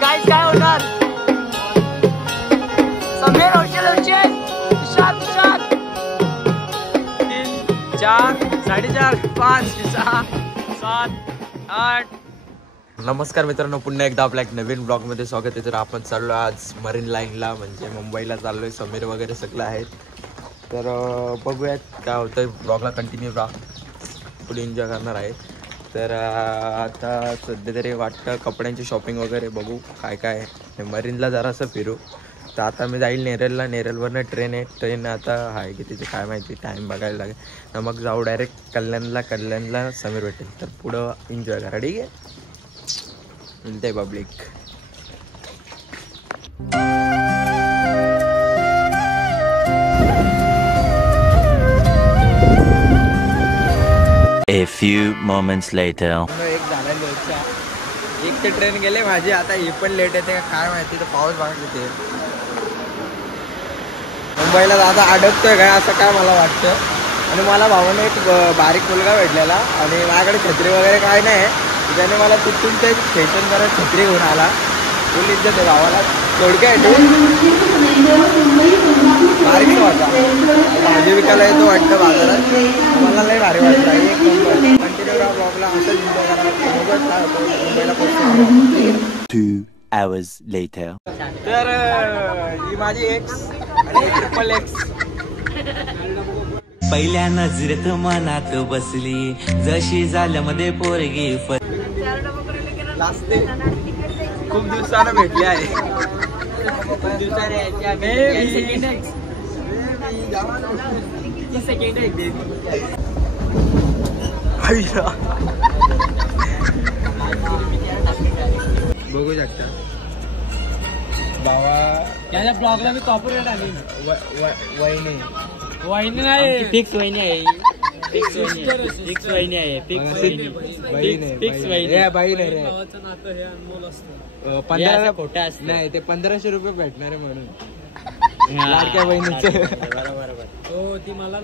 Guys काय होणार? समीर औषध तुषार 3 4 4.5 5 6 7 8. नमस्कार मित्रांनो, पुन्हा एकदा आपल्या एक नवीन ब्लॉगमध्ये स्वागत आहे. तर आपण चाललो आज मरीन लाईनला, म्हणजे मुंबईला चाललो आहे. समीर वगैरे सगळं आहेत. तर बघूयात काय होतं. ब्लॉगला कंटिन्यू राहा, फुल एन्जॉय करणार आहे. तर आता सध्या तरी वाटतं कपड्यांची शॉपिंग वगैरे बघू काय काय आहे. मरीनला जरासं फिरू. तर आता मी जाईल नेरलला. नेरलवरनं ट्रेन आहे. ट्रेन आता आहे की तिथे काय माहिती, टाईम बघायला लागेल. तर मग जाऊ डायरेक्ट कल्याणला समीर भेटेल. तर पुढं एन्जॉय करा, ठीक आहे. मिलते public. A few moments later. एक झालं लेटच्या. एक ते ट्रेन गेले माझी, आता ही पण लेट येते का काय माहिती. तर पाऊस भागले ते मुंबईला आता अडकतोय काय असं काय मला वाटतं. आणि मला भावाने एक बारीक मुलगा भेटलेला आणि माझ्याकडे छत्री वगैरे काय नाही. त्याने मला तिथून ते स्टेशन करत छत्री घेऊन आला. फुल इज्जत आहे भावाला. थोडक्या बारीक होता, भाजी विकायला येतो वाटतं बाजारात. मला लय भारी वाटतं. एक नंबर. कंटिन्यू राहा ब्लॉगला, असंच एन्जॉय करा. मुंबईला पोहोचतो. 2 hours later. तर ही माझी एक्स आणि ट्रिपल एक्स. पहिल्या नजरेत मनात बसली, जशी झाल्यामध्ये पोरगी लास्ट खूप दिवसानं भेटले आहे. बघू शकता बाबा याच्या ब्लॉगला मी कॉपरेट आली. वहिनी नाही, फिक्स वहिनी आहे. फिक्स वहिनी आहे. फिक्स वहिनी. बाई नाही रे. नातं हे अनमोल असतं. 15 खोटा असतं. नाही, ते 1500 रुपये भेटणार आहे म्हणून लाडक्या बहिणीचे. बरोबर. हो, ती मला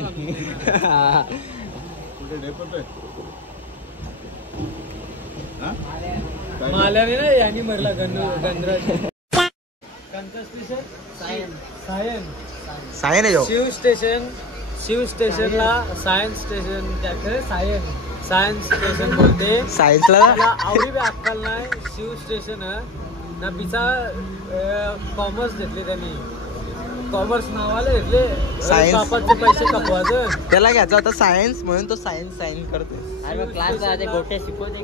माल्याने ना यांनी मरला गंधराज. सायन आहे शिव स्टेशनला सायन्स स्टेशन सायन्स स्टेशन बोलते. सायन्सला आवडी बी अक्कल नाही. शिव स्टेशन ना पिचा कॉमर्स घेतले त्यांनी. कॉमर्स नावाला घेतले. सायन्स. बापाचे पैसे कपवायचं. त्याला घ्यायचा होता सायन्स, म्हणून तो सायन्स करते. क्लासला गोटे शिकवते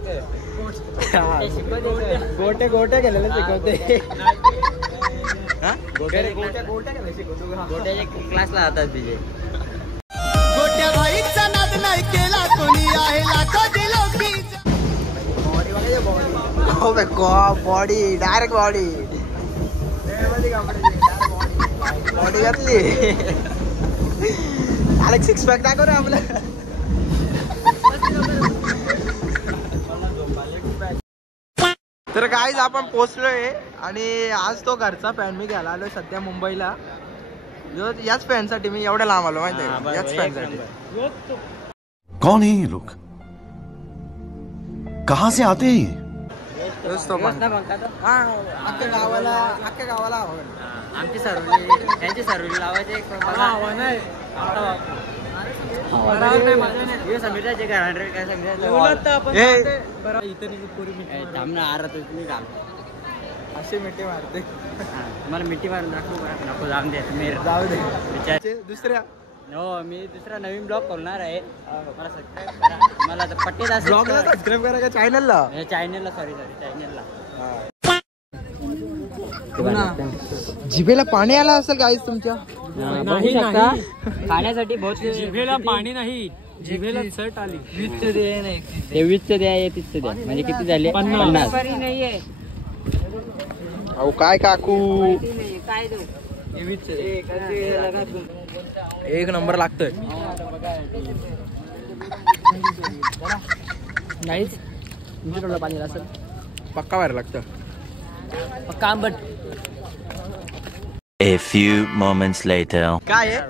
गोटे गेलेले शिकवते. गोट्याच्या क्लासला जातात तिचे. गोट्या बाईचा नाद नाही केला कोणी आहे लाखो बॉडी डायरेक्ट बॉडी घातली. अरे 6 पॅक दाखव रे आपलं. तर गाईज आपण पोहोचलोय आणि आज तो घरचा फॅन मी घ्यायला आलोय सध्या मुंबईला. याच फॅनसाठी मी एवढ्या लांब आलो माहिती आहे. याच फॅनसाठी. कौन है ये लोग, कहाँ से आते हैं? अख्ख्या गावाला आमची सर्वली यांची सर्वली लावायचे. समीरचे काय 100 काय असे मिठी मारते. मला मिठी मारून नको जाऊन दे. जाऊ दे. दुसऱ्या हो, मी दुसरा नवीन ब्लॉग करणार आहे. मला सबस्क्राईब करा. मला पट्टेला ब्लॉगला सबस्क्राईब करा का चॅनलला. चॅनलला जिभेला पाणी आलं असेल गाईज तुमच्या. बघू शकता. खाण्यासाठी बहुत जिभेला पाणी नाही, जिभेला चट आली. ते 20चं द्या, 30चं द्या. म्हणजे किती झाले? 50. अहो काय काकू, एक नंबर लागतोय. नाहीच पाणी असेल पक्का बाहेर लागतं. पक्का आंबट. A few moments later. काय आहे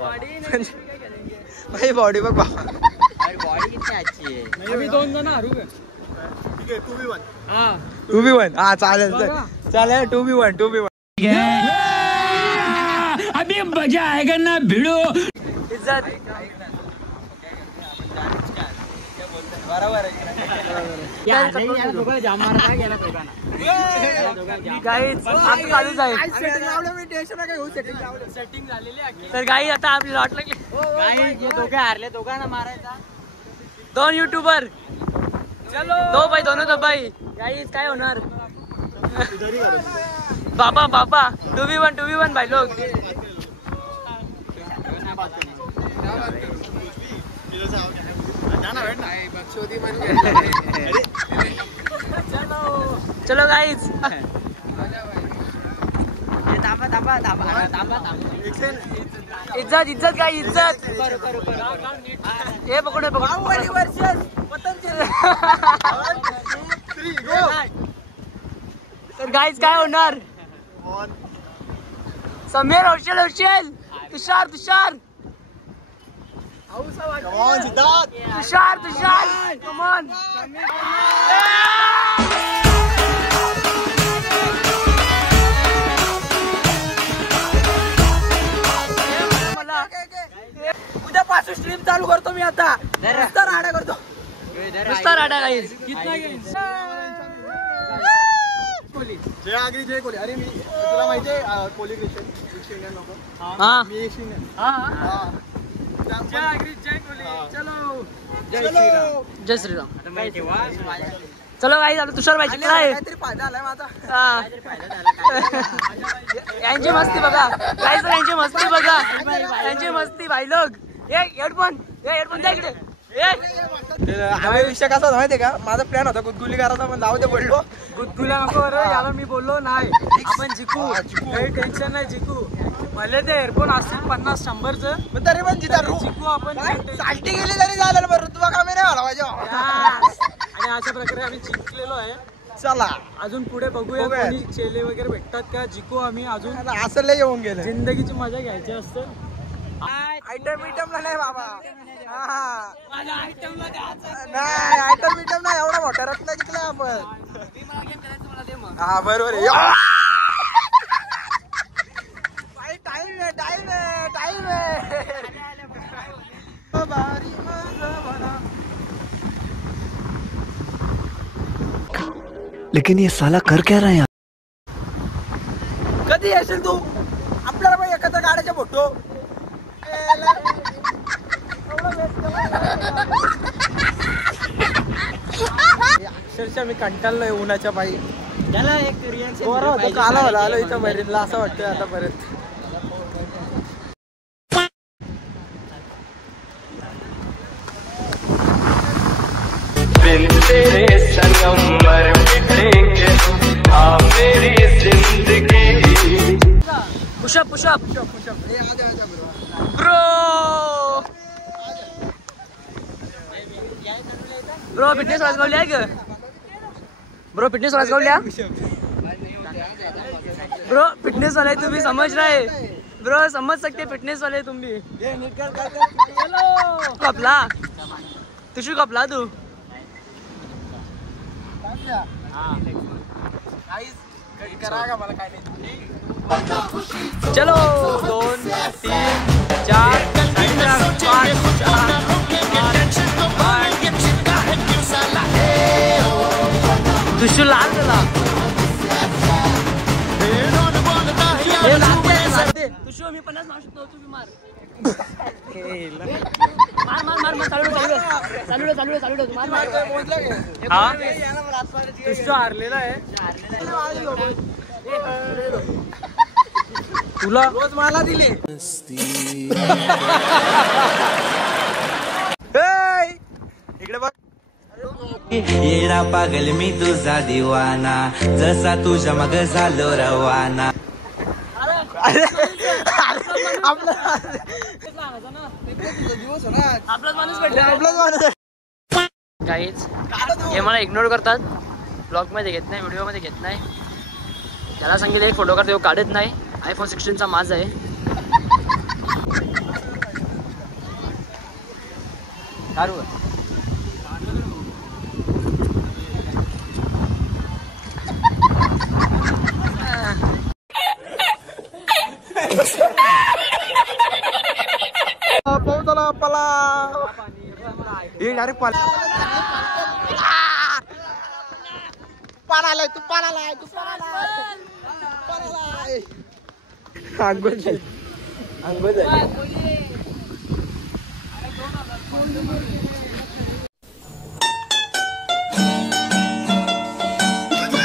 बॉडी बघ. बॉडी किती आजची आहे. आम्ही 2 जण हरू. 2v1 हा चालेल चालेल 2v1 अभी मजा आएगा ना भिड़ो. बरोबर तर गाई आता आपली लॉट लागली. दोघे हारले, दोघांना मारायचा. 2 युट्यूबर चलो 2 भाई दोनों तो भाई. गाईज काय होणार. बाबा 2v1 भाई लोग. चलो गाईज. इज्जत काय इज्जत. हे पकडे तर गाईज काय होणार. समीर हौशल तुषार कम ऑन. उद्यापासून स्ट्रीम चालू करतो मी आता. नुसता राडा करतो. गाईज. जय कोहली. अरे मी तुला माहितीये कोहली क्रिश्चियन लोक. मी जय श्रीराम. चलो गाईज आता तुषार भाई जिंकला आहे. फायदा आलाय माझा. यांची मस्ती बघा गाईज. यांची मस्ती भाई लोग. हेडफोन द्या इकडे. विषय कसा माहितीये का. माझा प्लॅन होता गुदगुली करायचा पण जाऊ दे बोललो. गुदगुल्या नको बरं. याला मी बोललो नाही आपण जिंकू. काही टेन्शन नाही जिंकू. भले ते एअरफोन असतील 50-100चं तरी पण जिंकू आपण. साल्टी गेली तरी झालं बरं. तुला कामी नाही आला पाहिजे. आणि अशा प्रकारे आम्ही जिंकलेलो आहे. चला अजून पुढे बघूया कोणी चेले वगैरे भेटतात का. जिंकू आम्ही. अजून असं लय येऊन गेलं. जिंदगीची मजा घ्यायची असतं. आयटमला नाही बाबा. नाही आयटम नाही. एवढा मोठा रत्न जिंकला आपण. हा बरोबर आहे. टाइम आहे. लेकिन ये साला कर क्या रहे हैं. कधी येशील तू. आपल्याला पण एखाद्या गाड्याच्या फोटो. अक्षरशः मी कंटाळलोय उन्हाच्या पायी. त्याला एक रिएक्शन आलो इथं मरीनला असं वाटतंय आता परत. पुशअप ब्रो फिटनेस वाजवल्या ग. ब्रो फिटनेस वाले तुम्ही समझ रहे. ब्रो समझ सकते फिटनेस वाले तुम भी. कपला तुझी कपला तू. चलो 2 3 4 5 तुझी लाल झाला. तुझी मी 50 मारू शकतो. तू मार. चालू तुझं हारलेला आहे. तुला रोज मला दिली. इकडे बघ. येडा पागल मी तुझा दिवाना. जसा तुझ्या मग झालो रवाना. आपलाच माणूस गाईज. हे मला इग्नोर करतात. ब्लॉग मध्ये घेत नाही, व्हिडिओ मध्ये घेत नाही. त्याला सांगितलं एक फोटो काढतो काढत नाही. iPhone 16चा माझा आहे. डायरेक्ट पान आलाय तू पान आलाय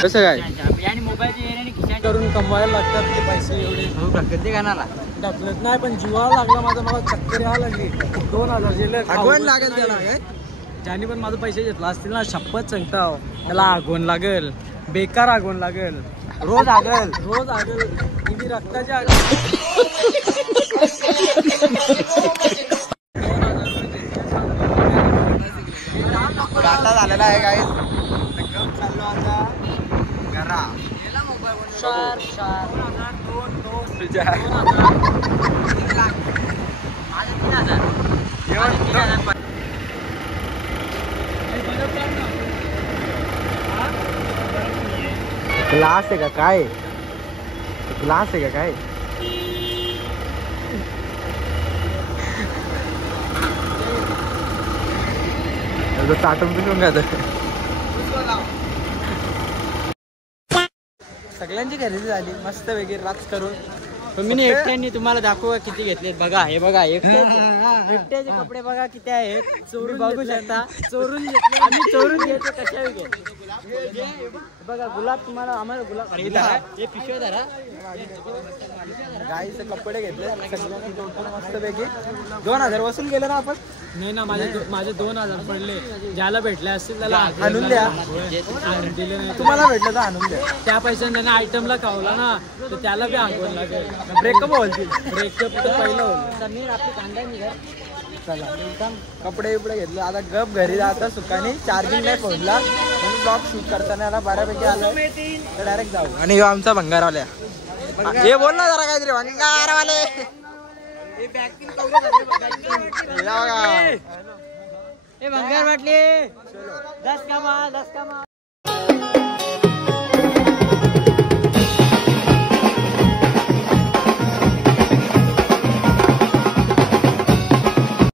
कसं काय आणि मोबाईलची येण्याने खिशात करून कमवायला लागतात ते पैसे एवढे ढकलते गाणाला ढकलत नाही पण जीवाला लागला माझा मला चक्कर यावं लागली 2000 गेले आगवण लागेल त्याला काय ज्याने पण माझे पैसे घेतला असतील ना शपथ सांगता त्याला आगवण लागेल बेकार आगवण लागेल रोज आगल ही रक्ताची गाता झालेला आहे काय चाललो आता घरा ग्लास आहे का काय ग्लास आहे का काय चाटून पिटून घात सगळ्यांची खरेदी झाली मस्त वगैरे रात करून मी एकट्याने तुम्हाला दाखवा किती घेतलेत बघा हे बघा एकट्याचे कपडे बघा किती आहेत चोरून बघू शकता चोरून घेतले आम्ही चोरून घेतो कशा बघा गुलाब तुम्हाला आम्हाला गुलाब हे पिशव्या धरा गाईचे कपडे घेतले सगळ्यांनी मस्त पैकी 2000 वसूल केलं ना आपण नाही ना माझे 2000 पडले ज्याला भेटले असतील त्याला आणून द्या आणून दिले नाही तुम्हाला भेटलं तर आणून द्या त्या पैशाने त्याने आयटमला खावला ना तर त्याला बी आगवण लागेल ब्रेकअप होतील ब्रेकअप तर पहिलं होईल समीर आपली कांदा निघा चला कपडे बिपडे घेतले आता गप घरी जाता सुखाने चार्जिंग नाही पोहोचला म्हणून ब्लॉग शूट करताना याला बऱ्यापैकी आलं तर डायरेक्ट जाऊ आणि ह्यो आमचा भंगारवाल्या हे बोल ना जरा काहीतरी भंगारवाले हे भंगार वाटले 10 का माल